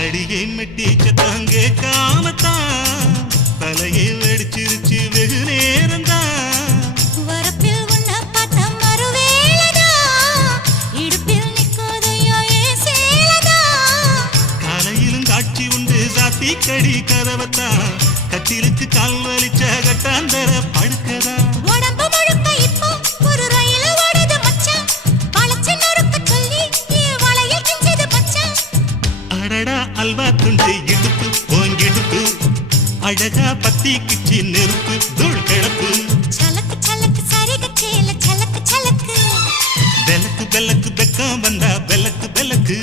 அடியை மெட்டிச்ச தாங்க காமத்தான் தலையை வெடிச்சிருச்சு வெகு நேரம்தான் வரப்பில் உன்னை பார்த்த மறுவேளதா இடுப்பில் நிற்காதையா ஏன் சேலதா காலையிலும் காட்சி உண்டு சாத்தி கடி கதவத்தான் கட்டிலுக்கு கால் வலிச்ச கட்டாந்தர படுக்கதா உடம்பு முழுக்க இப்போ ஒரு ரயில் ஓடுது மச்சான் வளைச்சு நொறுக்க சொல்லி என் வளையல் கிஞ்சது மச்சான் அடடா அல்வா துண்டு இடுப்பு போங்கிடுப்பு அழகா பத்தி கிச்சி நெருப்பு தூள் கிளப்பு சலக்கு சலக்கு சரிக சேல சலக்கு சலக்கு பெலக்கு பெலக்கு பெக்கம் வந்தா பெலக்கு பெலக்கு